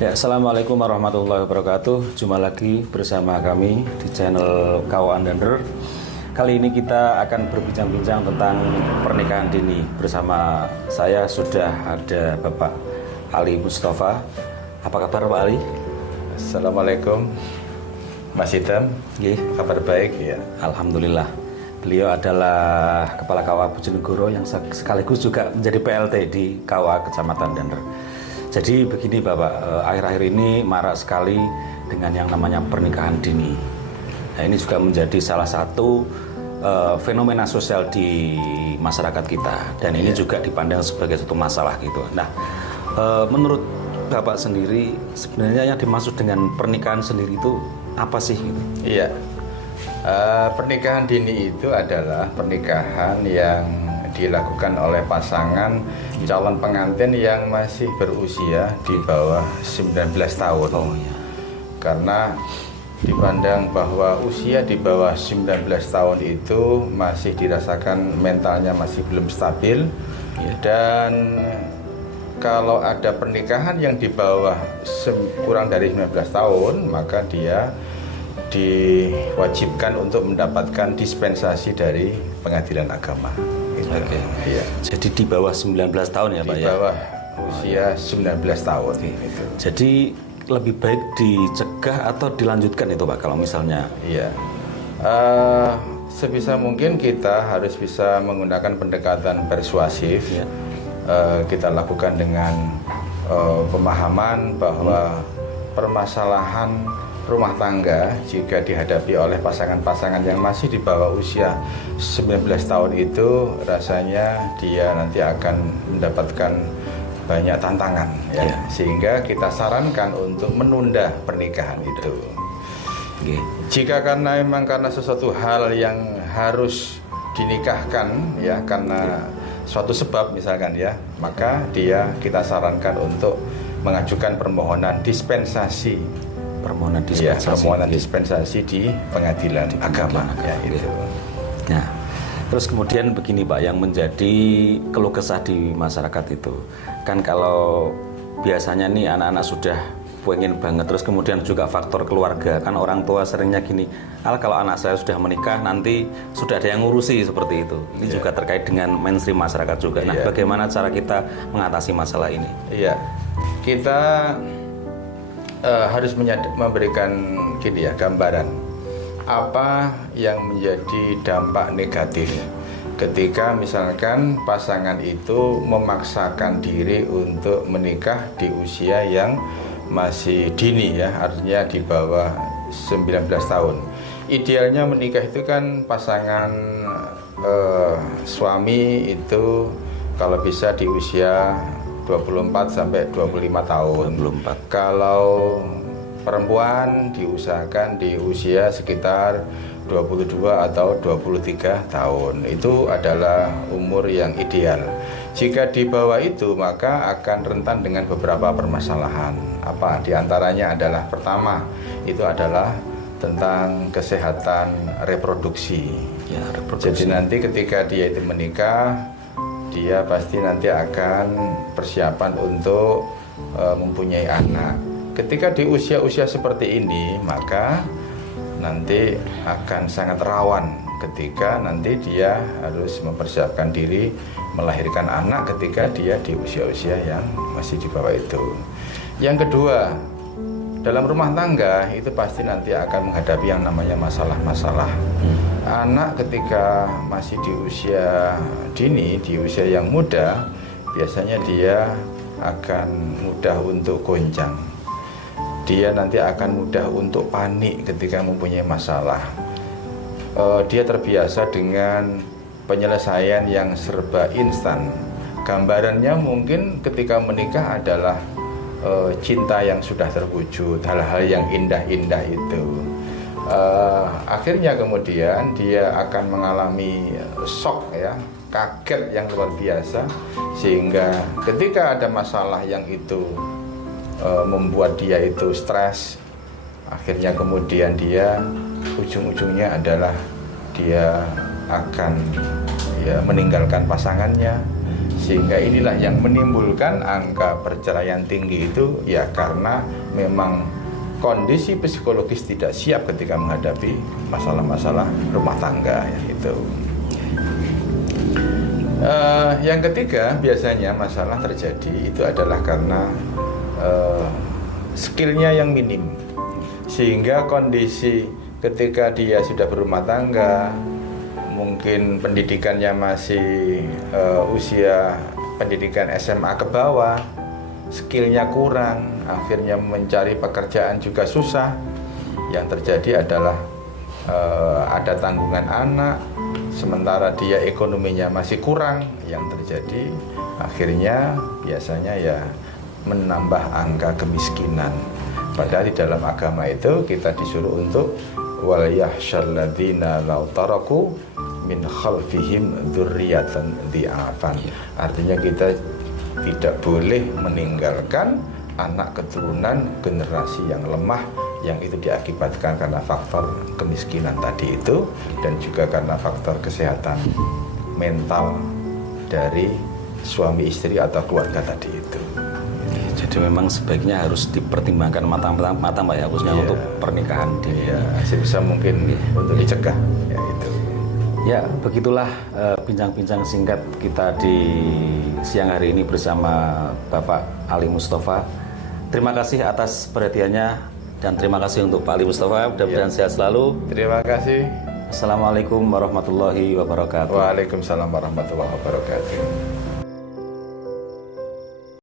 Ya, Assalamualaikum warahmatullahi wabarakatuh. Jumpa lagi bersama kami di channel Kawa Undander. Kali ini kita akan berbincang-bincang tentang pernikahan dini. Bersama saya sudah ada Bapak Ali Mustafa. Apa kabar Pak Ali? Assalamualaikum Mas Hitam. Kabar baik ya. Alhamdulillah. Beliau adalah Kepala Kawa Bojonegoro yang sekaligus juga menjadi PLT di Kawa Kecamatan Dander. Jadi begini Bapak, akhir-akhir ini marak sekali dengan yang namanya pernikahan dini. Nah, ini juga menjadi salah satu fenomena sosial di masyarakat kita, dan ini juga dipandang sebagai satu masalah gitu. Nah, menurut Bapak sendiri sebenarnya yang dimaksud dengan pernikahan sendiri itu apa sih gitu? Iya, pernikahan dini itu adalah pernikahan yang dilakukan oleh pasangan calon pengantin yang masih berusia di bawah 19 tahun. Oh, iya. Karena dipandang bahwa usia di bawah 19 tahun itu masih dirasakan mentalnya masih belum stabil, Iya. dan kalau ada pernikahan yang di bawah kurang dari 19 tahun, maka dia diwajibkan untuk mendapatkan dispensasi dari pengadilan agama. Gitu. Oke. Iya. Jadi di bawah 19 tahun ya Pak Di ya? bawah usia 19 tahun. Gitu. Jadi lebih baik dicegah atau dilanjutkan itu Pak kalau misalnya? Iya. Sebisa mungkin kita harus bisa menggunakan pendekatan persuasif. Iya. Kita lakukan dengan pemahaman bahwa permasalahan rumah tangga jika dihadapi oleh pasangan-pasangan yang masih di bawah usia 19 tahun itu rasanya dia nanti akan mendapatkan banyak tantangan ya. Sehingga kita sarankan untuk menunda pernikahan itu. Okay. Jika karena sesuatu hal yang harus dinikahkan ya karena suatu sebab misalkan ya, maka kita sarankan untuk mengajukan permohonan dispensasi. Permohonan dispensasi di pengadilan agama ya itu. Nah, terus kemudian begini Pak, yang menjadi keluh kesah di masyarakat itu kan kalau biasanya nih anak-anak sudah pengen banget, terus kemudian juga faktor keluarga kan, orang tua seringnya gini, kalau anak saya sudah menikah nanti sudah ada yang ngurusi seperti itu. Ini juga terkait dengan mainstream masyarakat juga. Nah, bagaimana cara kita mengatasi masalah ini? Iya, kita harus memberikan gambaran apa yang menjadi dampak negatif ketika misalkan pasangan itu memaksakan diri untuk menikah di usia yang masih dini ya, artinya di bawah 19 tahun. Idealnya menikah itu kan pasangan suami itu kalau bisa di usia 24 sampai 25 tahun. 24. Kalau perempuan diusahakan di usia sekitar 22 atau 23 tahun. Itu adalah umur yang ideal. Jika di bawah itu maka akan rentan dengan beberapa permasalahan. Apa di antaranya adalah pertama, itu adalah tentang kesehatan reproduksi. Ya, reproduksi. Jadi nanti ketika dia itu menikah, dia pasti nanti akan persiapan untuk mempunyai anak. Ketika di usia-usia seperti ini, maka nanti akan sangat rawan ketika nanti dia harus mempersiapkan diri melahirkan anak ketika dia di usia-usia yang masih di bawah itu. Yang kedua, dalam rumah tangga itu pasti nanti akan menghadapi yang namanya masalah-masalah. Anak ketika masih di usia dini, di usia yang muda, biasanya dia akan mudah untuk goncang. Dia nanti akan mudah untuk panik ketika mempunyai masalah. Dia terbiasa dengan penyelesaian yang serba instan. Gambarannya mungkin ketika menikah adalah cinta yang sudah terwujud, hal-hal yang indah-indah itu. Akhirnya kemudian dia akan mengalami shock ya, kaget yang luar biasa, sehingga ketika ada masalah yang itu membuat dia itu stres, akhirnya kemudian dia ujung-ujungnya adalah dia akan meninggalkan pasangannya, Sehingga inilah yang menimbulkan angka perceraian tinggi itu ya karena memang kondisi psikologis tidak siap ketika menghadapi masalah-masalah rumah tangga ya itu. Yang ketiga biasanya masalah terjadi itu adalah karena skillnya yang minim, sehingga kondisi ketika dia sudah berumah tangga, mungkin pendidikannya masih usia pendidikan SMA ke bawah, skillnya kurang, akhirnya mencari pekerjaan juga susah. Yang terjadi adalah ada tanggungan anak, sementara dia ekonominya masih kurang. Yang terjadi akhirnya biasanya ya menambah angka kemiskinan. Padahal di dalam agama itu kita disuruh untuk wal yahsyalladzina law taraku min khalfihim dzurriyyatan dhi'afan. Artinya kita tidak boleh meninggalkan anak keturunan generasi yang lemah, yang itu diakibatkan karena faktor kemiskinan tadi itu dan juga karena faktor kesehatan mental dari suami istri atau keluarga tadi itu. Jadi memang sebaiknya harus dipertimbangkan matang-matang Pak ya, khususnya untuk pernikahan dini. Ya, sebisa mungkin untuk dicegah ya itu. Ya, begitulah bincang-bincang singkat kita di siang hari ini bersama Bapak Ali Mustafa. Terima kasih atas perhatiannya dan terima kasih untuk Pak Ali Mustafa. Mudah-mudahan sehat selalu. Terima kasih. Assalamualaikum warahmatullahi wabarakatuh. Waalaikumsalam warahmatullahi wabarakatuh.